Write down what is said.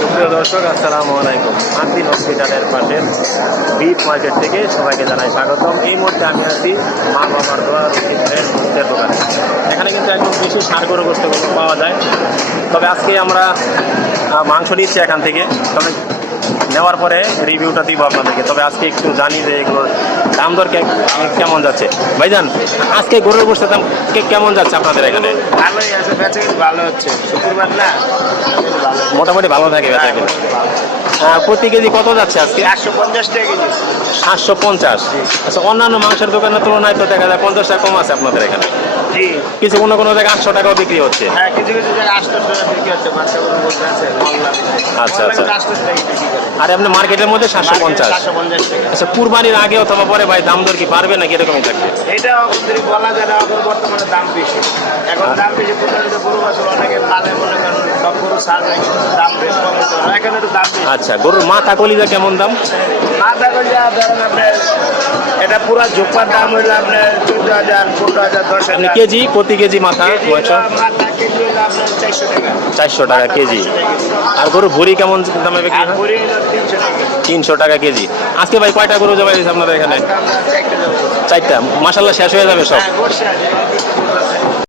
সুপ্রিয় দর্শক, আসসালামু আলাইকুম। আনদিন হসপিটালের পাশে বিফ মার্কেট থেকে সবাইকে জানাই স্বাগতম। এই মুহূর্তে আমি আছি মা বাবার দোয়া রশিদের গোস্তের দোকানে। এখানে কিন্তু একদম বেশি সার গরু গোস্তগুলো পাওয়া যায়। তবে আজকে আমরা মাংস নিচ্ছি এখান থেকে। তবে নেওয়ার পরে রিভিউটা দিব আপনাদেরকে। তবে আজকে একটু জানি যে এগুলোর দাম দর কেমন যাচ্ছে। ভাইজান, আজকে গরুর গোস্তের দাম কেমন যাচ্ছে আপনাদের এখানে? ভালোই আছে, বেচা কিন্তু ভালো হচ্ছে। শুক্রবার না, মোটামুটি ভালো থাকে বেচা কিনা। প্রতি কেজি কত যাচ্ছে আজকে? 850 টাকা কেজি। 750। আচ্ছা, অন্যান্য মাংসের দোকানের তুলনায় তো দেখা যায় 50 টাকা কম আছে আপনাদের এখানে। জি, কিছু কোনো জায়গায় 800 টাকাও বিক্রি হচ্ছে। হ্যাঁ, কিছু কিছু জায়গায় 800 টাকা বিক্রি হচ্ছে। বাচ্চাগুলো বলতে আছে আচ্ছা, আচ্ছা। 800 টাকা বিক্রি করে। আর আপনি মার্কেটের মধ্যে 750। 750 টাকা। আচ্ছা, কুরবানির আগে অথবা পরে ভাই দাম দর কি বাড়বে নাকি এরকমই থাকবে? এটা যদি বলা যায় না, এখন বর্তমানে দাম বেশি। এখন দাম বেশি, প্রচলিত গরু আছে অনেকে পালে, মনে করেন সব গরু সার রাখে, দাম বেশি কম হতে পারে। এখানে একটু দাম বেশি। আচ্ছা, গরুর মাথা কলিজা কেমন দাম? মাথা কলিজা ধরেন আপনার এটা পুরা ঝোপার দাম হইলো আপনার 14,000, 15,000, 10,000 কেজি প্রতি কেজি মাথা মাথা কেজি হইলো আপনার 400 টাকা। 400 টাকা কেজি। আর গরু ভুড়ি কেমন দামে বিক্রি আর হয়? ভরি হইলো 300 টাকা। 300 টাকা কেজি। আজকে ভাই কয়টা গরু জবাই দিয়েছে আপনাদের এখানে? আমরা 4টা দেবো। 4টা। মাশাআল্লাহ শেষ হয়ে যাবে সব। হ্যাঁ, বসে আছে।